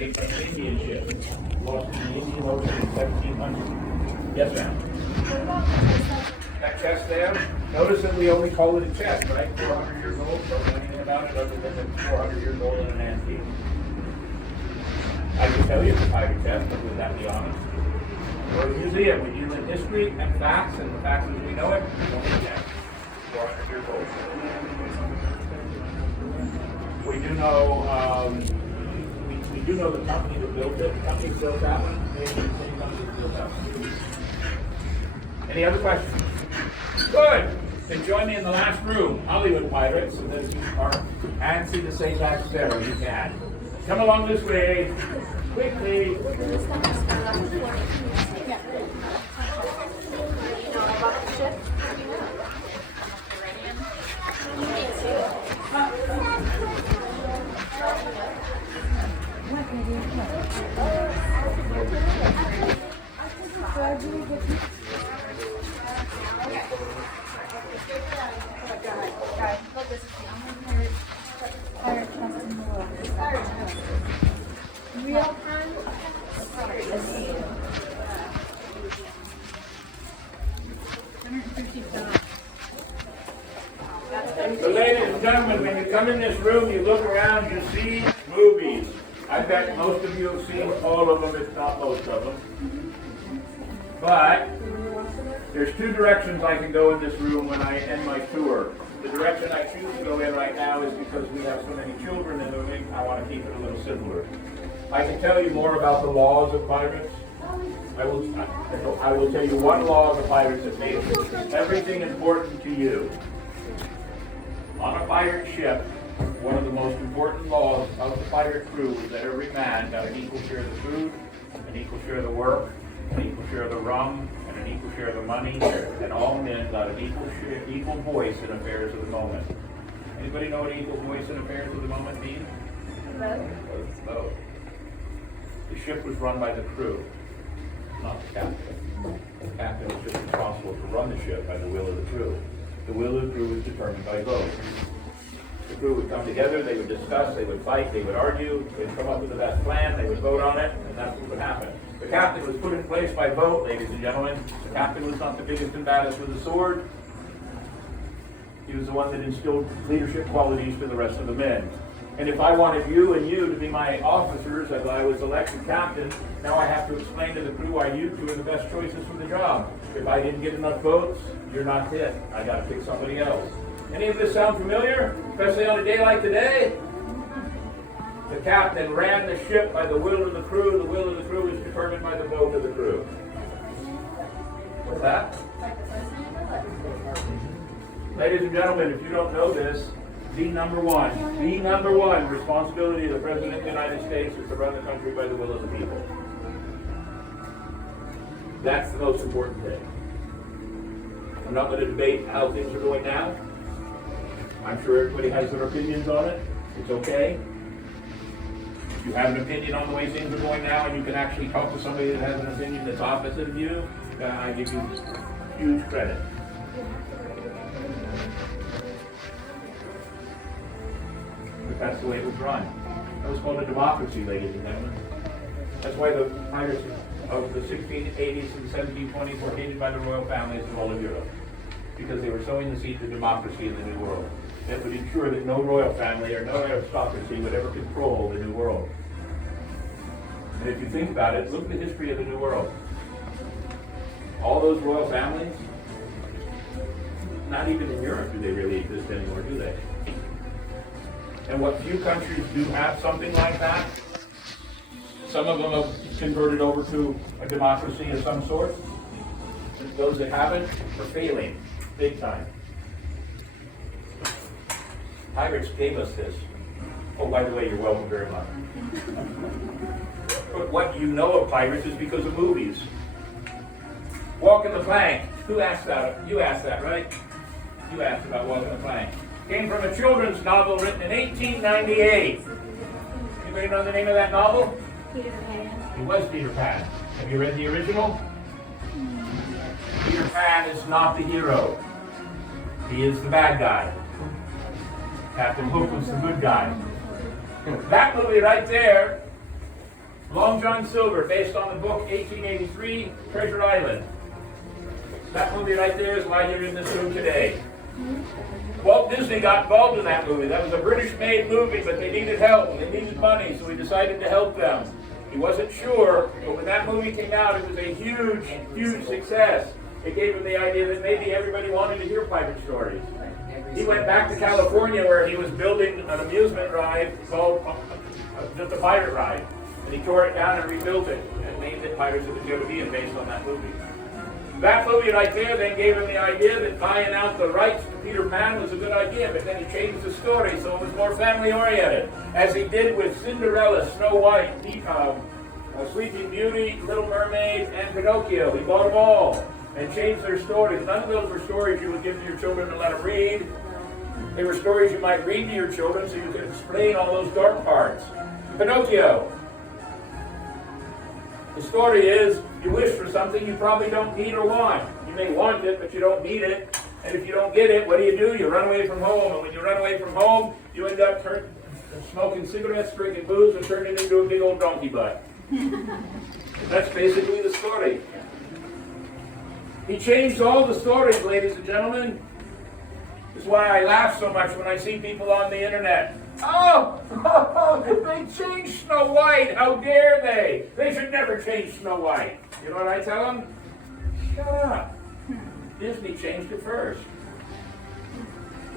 escaped from an Indian ship, lost in the Indian Ocean in 1700. Yes, ma'am. That chest there, notice that we only call it a chest, right? 400 years old, don't know anything about it other than it's 400 years old in an antique. I can tell you it's a pirate chest, but would that be honest? We're a museum. We deal in history and facts, and the facts as we know it, it's only a chest. 400 years old. We do know, we do know the company that built it. The company that built that one. Maybe the same company that built that one. Any other questions? Good. Then join me in the last room, Hollywood Pirates, and then you are and see the St. Jack Sparrow. You can. Come along this way, quickly. So ladies and gentlemen, when you come in this room, you look around, you see movies. I bet most of you have seen all of them, if not most of them. But there's two directions I can go in this room when I end my tour. The direction I choose to go in right now is because we have so many children in the room, I want to keep it a little simpler. I can tell you more about the laws of pirates. I will tell you one law of the pirates that makes everything important to you. On a pirate ship, one of the most important laws of the pirate crew was that every man got an equal share of the food, an equal share of the work, an equal share of the rum, and an equal share of the money, and all men got an equal voice in affairs of the moment. Anybody know what equal voice in affairs of the moment means? Vote. The ship was run by the crew, not the captain. The captain was just responsible to run the ship by the will of the crew. The will of the crew was determined by vote. The crew would come together, they would discuss, they would fight, they would argue, they'd come up with the best plan, they would vote on it, and that's what would happen. The captain was put in place by vote, ladies and gentlemen. The captain was not the biggest and baddest with a sword. He was the one that instilled leadership qualities to the rest of the men. And if I wanted you and you to be my officers as I was elected captain, now I have to explain to the crew why you two are the best choices for the job. If I didn't get enough votes, you're not fit. I got to pick somebody else. Any of this sound familiar? Especially on a day like today? The captain ran the ship by the will of the crew. The will of the crew is determined by the vote of the crew. What's that? Ladies and gentlemen, if you don't know this, the number one responsibility of the President of the United States is to run the country by the will of the people. That's the most important thing. I'm not going to debate how things are going now. I'm sure everybody has their opinions on it. It's okay. If you have an opinion on the way things are going now and you can actually talk to somebody that has an opinion that's opposite of you, then I give you huge credit. But that's the way it was run. That was called a democracy, ladies and gentlemen. That's why the pirates of the 1680s and 1720s were hated by the royal families of all of Europe. Because they were sowing the seeds of democracy in the New World. That would ensure that no royal family or no aristocracy would ever control the New World. And if you think about it, look at the history of the New World. All those royal families, not even in Europe do they really exist anymore, do they? And what few countries do have something like that, some of them have converted over to a democracy of some sort. Those that haven't are failing, big time. Pirates gave us this. Oh, by the way, you're welcome very much. But what you know of pirates is because of movies. Walking the Plank. Who asked that? You asked that, right? You asked about Walking the Plank. Came from a children's novel written in 1898. Anybody know the name of that novel? Peter Pan. It was Peter Pan. Have you read the original? Peter Pan is not the hero. He is the bad guy. Captain Hook was the good guy. That movie right there Long John Silver, based on the book 1883, Treasure Island. That movie right there is why you're in this room today. Walt Disney got involved in that movie. That was a British-made movie, but they needed help. They needed money, so he decided to help them. He wasn't sure, but when that movie came out, it was a huge, huge success. It gave him the idea that maybe everybody wanted to hear pirate stories. He went back to California where he was building an amusement ride called just a pirate ride. And he tore it down and rebuilt it and named it Pirates of the Caribbean based on that movie. That movie right there then gave him the idea that buying out the rights to Peter Pan was a good idea, but then he changed the story so it was more family-oriented, as he did with Cinderella, Snow White, Sleeping Beauty, Little Mermaid, and Pinocchio. He bought them all and changed their stories. None of those were stories you would give to your children to let them read. They were stories you might read to your children so you could explain all those dark parts. Pinocchio. The story is, you wish for something you probably don't need or want. You may want it, but you don't need it. And if you don't get it, what do? You run away from home. And when you run away from home, you end up smoking cigarettes, drinking booze, and turning into a big old donkey butt. That's basically the story. He changed all the stories, ladies and gentlemen. This is why I laugh so much when I see people on the internet. Oh, they changed Snow White. How dare they? They should never change Snow White. You know what I tell them? Shut up. Disney changed it first.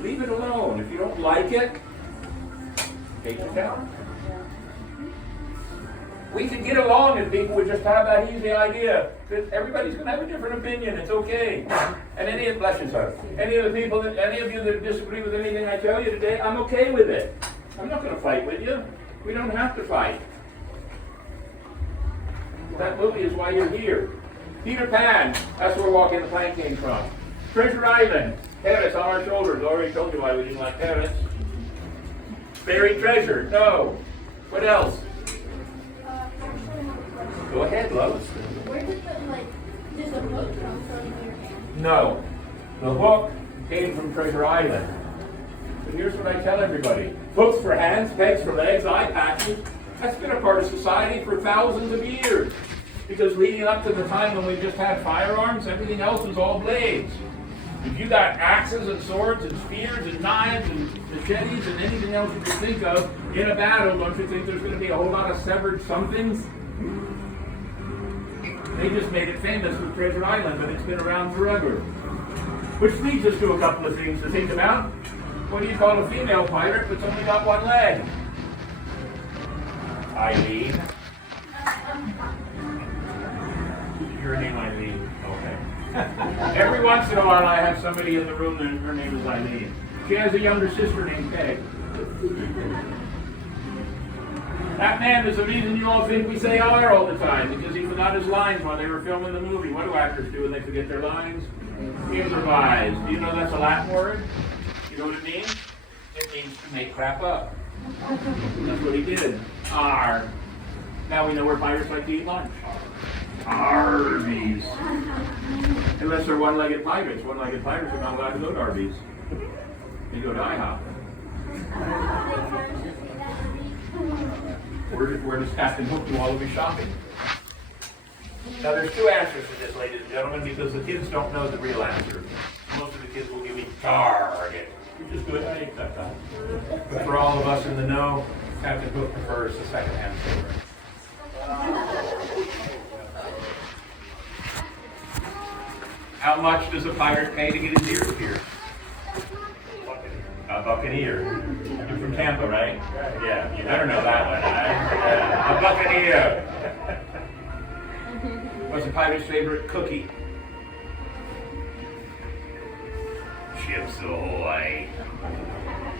Leave it alone. If you don't like it, take it down. We can get along if people would just have that easy idea. Everybody's going to have a different opinion. It's okay. And any of you that disagree with anything I tell you today, I'm okay with it. I'm not going to fight with you. We don't have to fight. That movie is why you're here. Peter Pan, that's where Walking the Plank came from. Treasure Island, parrots on our shoulders. I already told you why we didn't like parrots. Buried treasure, no. What else? Go ahead, love. Where did the book come from? No. The book came from Treasure Island. But here's what I tell everybody. Books for hands, pegs for legs, eye patches, that's been a part of society for thousands of years. Because leading up to the time when we just had firearms, everything else was all blades. If you got axes and swords and spears and knives and machetes and anything else you can think of in a battle, don't you think there's going to be a whole lot of severed somethings? They just made it famous with Treasure Island, but it's been around forever. Which leads us to a couple of things to think about. What do you call a female pirate that's only got one leg? Eileen. Your name, Eileen. Okay. Every once in a while I have somebody in the room and her name is Eileen. She has a younger sister named Peg. That man is the reason you all think we say "are" all the time, because he forgot his lines while they were filming the movie. What do actors do when they forget their lines? Improvise. Do you know that's a Latin word? You know what it means? It means to make crap up. That's what he did. Arr. Now we know where pirates like to eat lunch. Arby's. Unless they're one-legged pirates. One-legged pirates are not allowed to go to Arby's. They go to IHOP. Where does Captain Hook do all of his shopping? Now there's two answers to this, ladies and gentlemen, because the kids don't know the real answer. Most of the kids will give me Target, which is good. I accept that. But for all of us in the know, Captain Hook prefers the second answer. How much does a pirate pay to get his ears pierced? A buccaneer. You're from Tampa, right? Yeah, you better know that one. Right? A buccaneer. What's a pirate's favorite cookie? Chips Ahoy.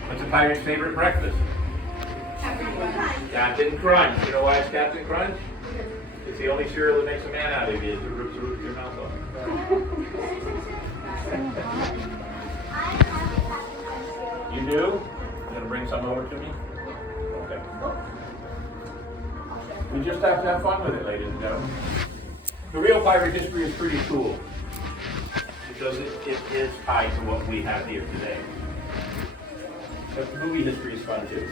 What's a pirate's favorite breakfast? Captain Crunch. You know why it's Captain Crunch? It's the only cereal that makes a man out of you. It rips the roof of your mouth off. You do? You going to bring some over to me? Okay. We just have to have fun with it, ladies and gentlemen. The real pirate history is pretty cool because it is tied to what we have here today. But the movie history is fun too.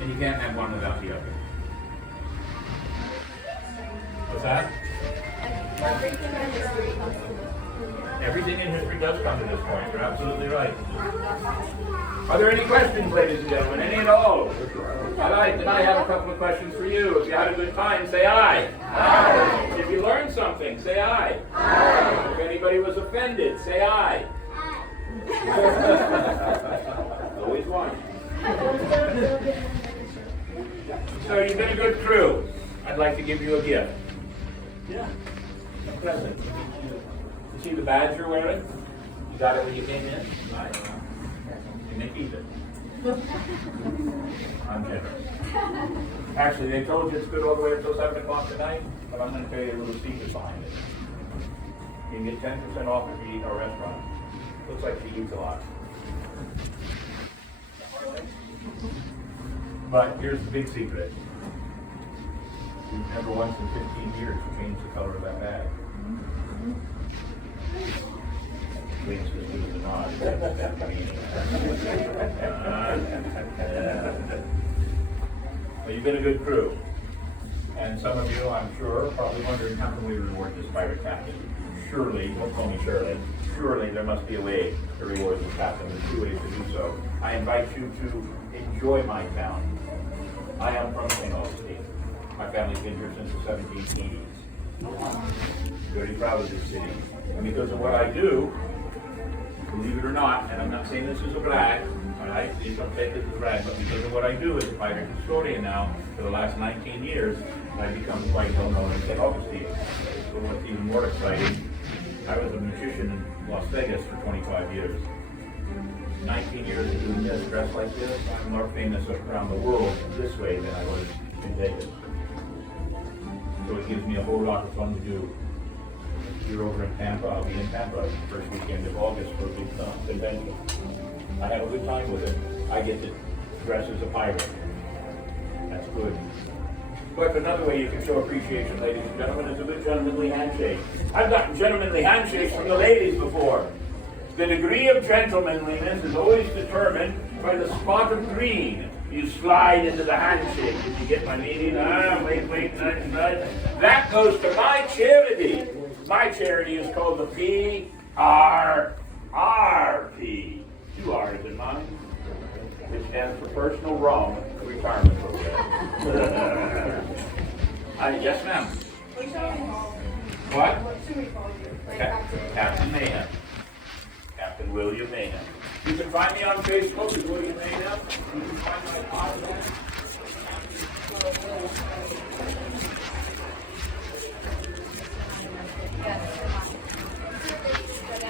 And you can't have one without the other. that? Everything in history comes to this. Everything in history does come to this point. You're absolutely right. Are there any questions, ladies and gentlemen? Any at all? Did I have a couple of questions for you? If you had a good time, say aye. Aye. If you learned something, say aye. Aye. If anybody was offended, say aye. Always one. So you've been a good crew. I'd like to give you a gift. Yeah. A present. You see the badge you're wearing? You got it when you came in? Nice. You may keep it. I'm generous. Actually, they told you it's good all the way until 7 o'clock tonight, but I'm going to tell you a little secret behind it. You can get 10% off if you eat in our restaurant. Looks like she eats a lot. But here's the big secret. We've never once in 15 years changed the color of that bag. Please just do the nod. Well, you've been a good crew. And some of you, I'm sure, are probably wondering how can we reward this pirate captain? Surely, don't call me Shirley, surely there must be a way to reward this captain. There's 2 ways to do so. I invite you to enjoy my town. I am from St. Augustine. My family's been here since the 1780s. Very proud of this city. And because of what I do, believe it or not, and I'm not saying this is a brag, all right? Please don't take this as a brag, but because of what I do as a pirate historian now, for the last 19 years, I've become quite well known in St. Augustine. So what's even more exciting, I was a magician in Las Vegas for 25 years. 19 years of doing this, dressed like this, I'm more famous around the world this way than I was in Vegas. So it gives me a whole lot of fun to do. You're over in Tampa, I'll be in Tampa the first weekend of August for a big convention. I have a good time with it. I get to dress as a pirate. That's good. But another way you can show appreciation, ladies and gentlemen, is a good gentlemanly handshake. I've gotten gentlemanly handshakes from the ladies before. The degree of gentlemanliness is always determined by the spot of green you slide into the handshake. Did you get my meaning? Wait, nice. That goes to my charity. My charity is called the PRRP. 2 R's in mine. Which stands for Personal Wrong Retirement Program. Yes, ma'am. What? Captain Mayhem. Captain William Mayhem. You can find me on Facebook as William Mayhem. You can find my podcast.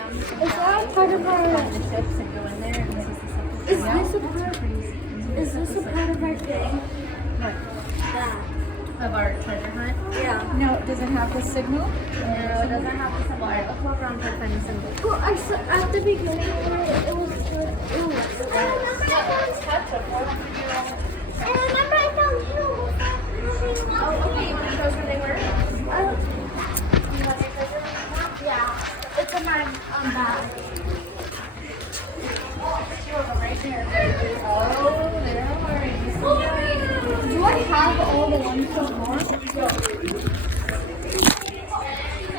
Is that part of our? Is this a part of our thing? What? That. Of our treasure hunt? Yeah. No, does it have the signal? No, it doesn't have the symbol. Let's walk around to find the symbol. Well, at the beginning, it was I remember I found you. Oh, okay. You want to show us where they were? You have your treasure map? Yeah. It's in my bag. Right there. Oh, there are. Do I have all the ones so far?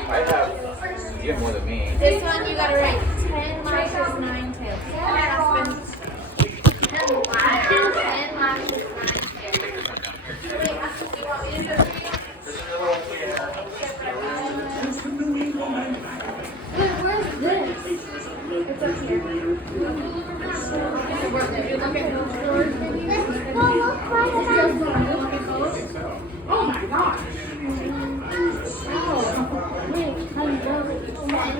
I have. You have more than me. This one you gotta write 10 lashes, 9 tails. 10 lashes, 10 lashes, 9 tails. Wait, actually, you want me to do it? Wait, where's this? It's up here. Oh my gosh. Wait, 10 lashes, 9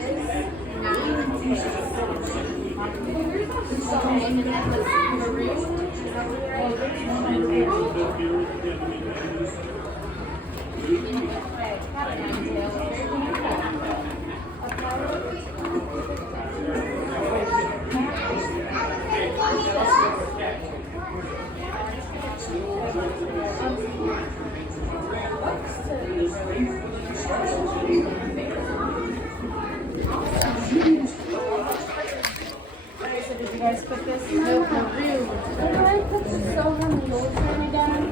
tails. And then that was maroon. Did you guys put this? No, maroon. I put the silver mules down.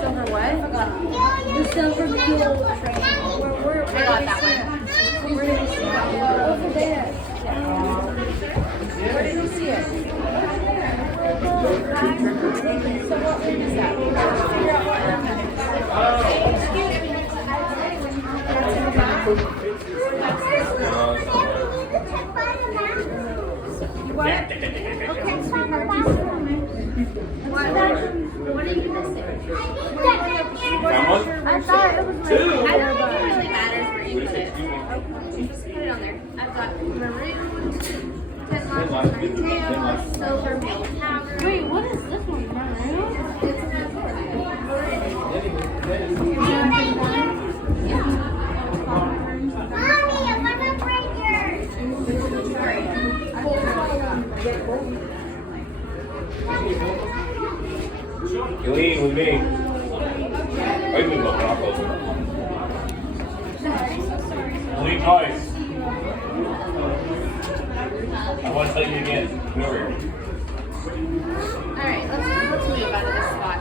Silver what? The silver mules. I got that one. Over there. Where did you see it? So what room is that? Figure out what room that is. You want it? Okay, sweetheart. What are you missing? That I thought it was Two. I don't think it really matters where you put it. Just put it on there. I've got maroon, 10 lashes, 9 tails, silver, milk powder. Wait, what is this one? Maroon? It's You leave with me. I can go Broncos. Leave twice. I want to tell you again. Come over here. Alright, let's move out of this spot.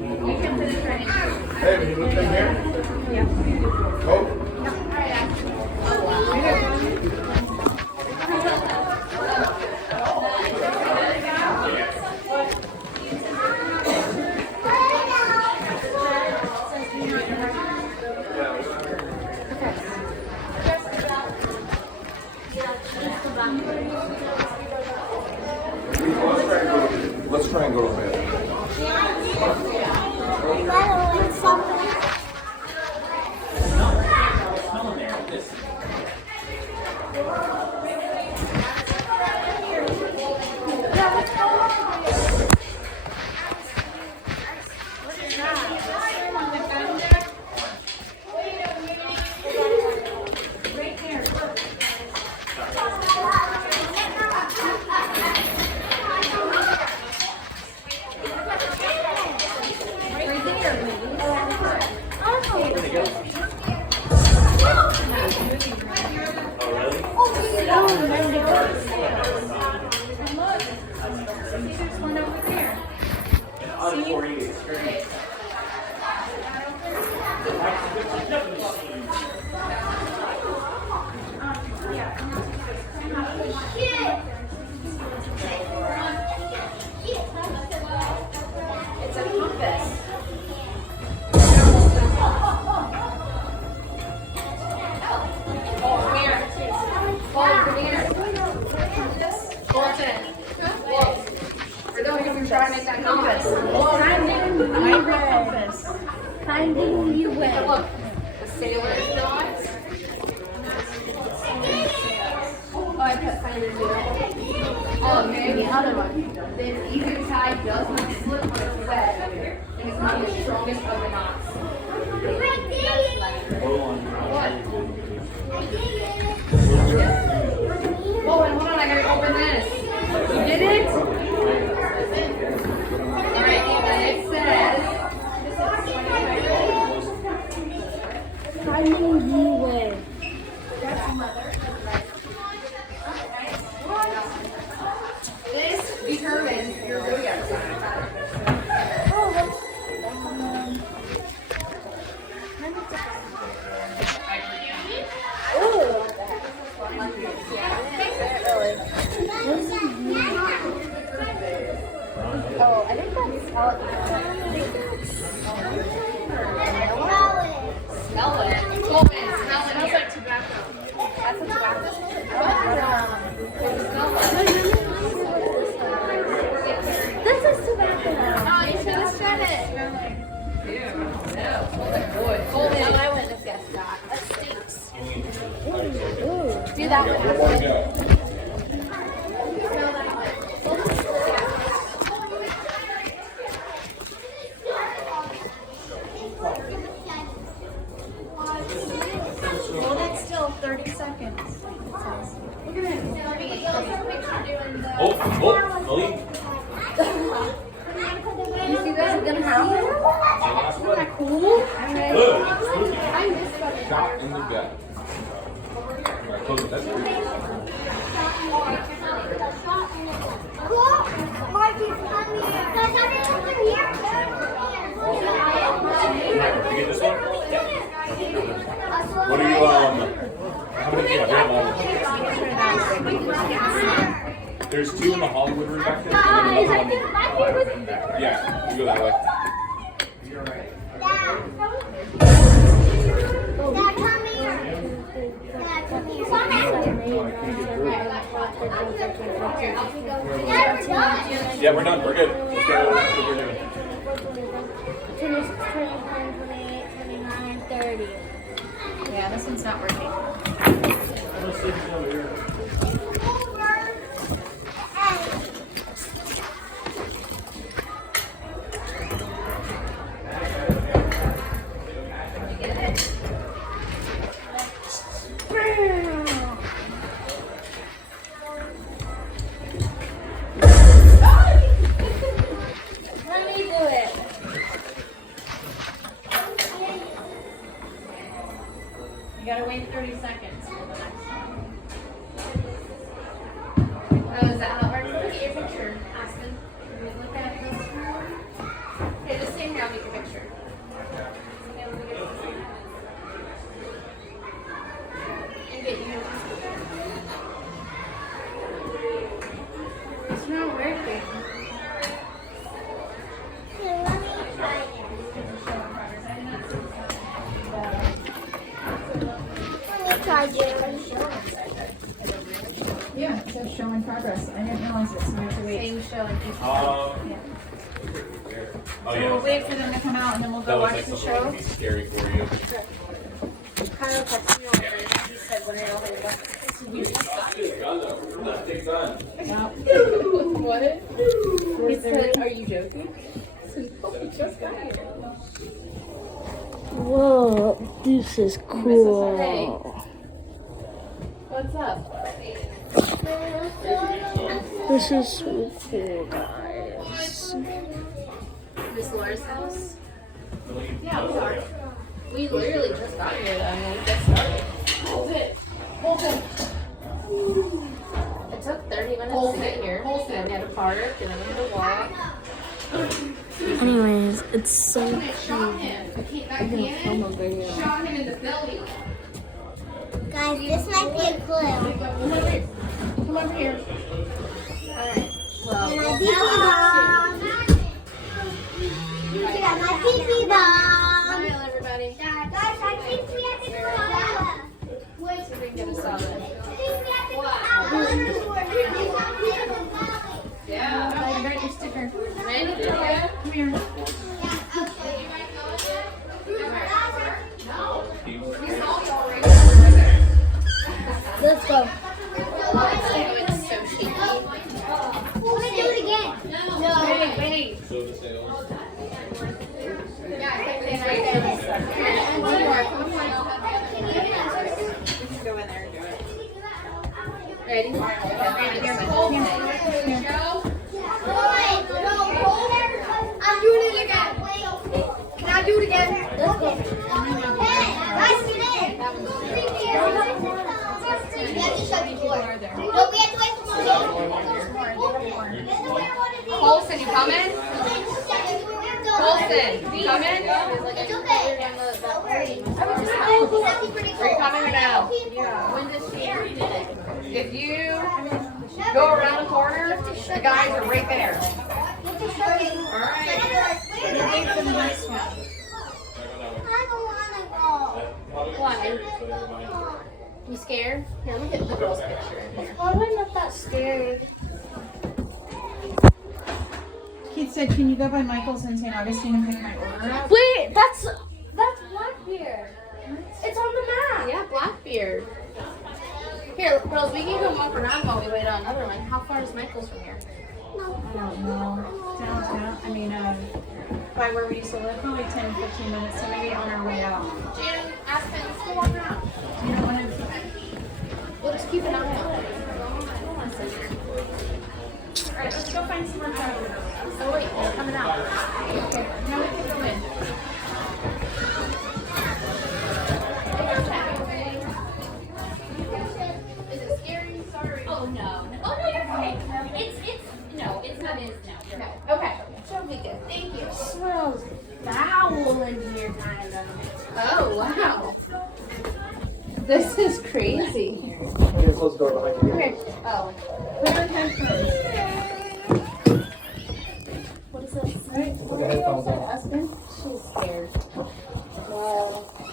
You can finish right here. Hey, will you look in here? Yeah. Go. Oh, wow. Let's try and go to bed. It's a compass. Finding you way. Look, the sailor's knots. Oh, I put finding you way. Oh, okay. The other one. This easy tie does not slip when it's wet. And it's not the strongest of the knots. What? Oh, and hold on, I gotta open this. You did it? Alright, and it says. Finding you way. This determines your zodiac sign. Oh, I think that's Smell it. Smell it. Smells like tobacco. That's a tobacco. This is tobacco. Oh, you should have said it. Oh, I wouldn't have guessed that. That stinks. Do that one. Well, that's still 30 seconds. It says. Look at it. Leave. You see that's gonna happen? Isn't that cool? Look. I missed it. Shot in the gut. Alright, close it. That's good. You get this one? There's two in the Hollywood room back there. Guys, I think my kid was in there. Yeah, you go that way. Dad, come here. Dad, come here. Come here. Dad, we're done. Yeah, we're done. We're good. Let's go. Let's see what we're doing. 26, 27, 28, 29, 30. Yeah, this one's not working. Let me do it. You gotta wait 30 seconds for the next one. Oh, is that how it works? Look at your picture, Aspen. Can we look at this one? Okay, just stand here, I'll make your picture. Okay, let me get this one. And get you. It's not working. Yeah, it says show in progress. I didn't realize it, so we have to wait. Same show and keep Oh So yeah. we'll wait for them to come out and then we'll That go was watch like the something that show. would be scary for you. Kyle texted me over and he said when they're all here. What? He said, are you joking? I said, no, we just got here. Whoa, this is Hey, cool. what's up? This is so cool, guys. Miss Laura's house? Yeah, we are. We literally just got here though, and we just started. Hold it. Hold it. It took 30 minutes to get here. And then we had to park, and then we had to walk. Anyways, it's so cute. I'm gonna film a video. Shot him in the belly. Guys, this might be a clue. Come over here. Come over here. Alright. Well, My pee-pee bomb. smile, everybody. Guys, I think we have to go. Wait till we can get a solid. Yeah. Oh, you got your sticker. Ready to go? Come here. Let's go. It's so shaky. We're gonna do it again. Wait, wait. So the sales. Yeah, quickly, right there. And one more. Come on. You can go in there and do it. Ready? Ready. Hold it. Go. I'm doing it again. Can I do it again? Hey, guys, get in. We have to shut the door. No, we have to wait for Colson, you coming? Colson, you coming? It's okay. Are you coming or no? Yeah. When does she did it? If you go around the corner, the guys are right there. Alright. You wait for the next one. I don't want to go. Why? You scared? Here, let me get the girl's picture. I'm not that scared. Keith said, can you go by Michael's in St. Augustine and pick my order up? Wait, that's Blackbeard. It's on the map. Yeah, Blackbeard. Here, girls, we can go walk around while we wait on another one. How far is Michael's from here? I don't know. Downtown, I mean, by where we used to live, probably 10, 15 minutes, so maybe on our way out. Jan, Aspen, let's go walk around. You don't want to... We'll just keep an eye out. Alright, let's go find some more time. Oh wait, they're coming out. Okay, now we can go in. Is it scary? Sorry. Oh no. Oh no, you're fine. It's not as no. You're No. fine. Okay. She'll be good. Thank you. Smells foul in here, kind of. Oh wow. This is crazy. Close the door behind you. Here. Oh. Put on headphones. Oh.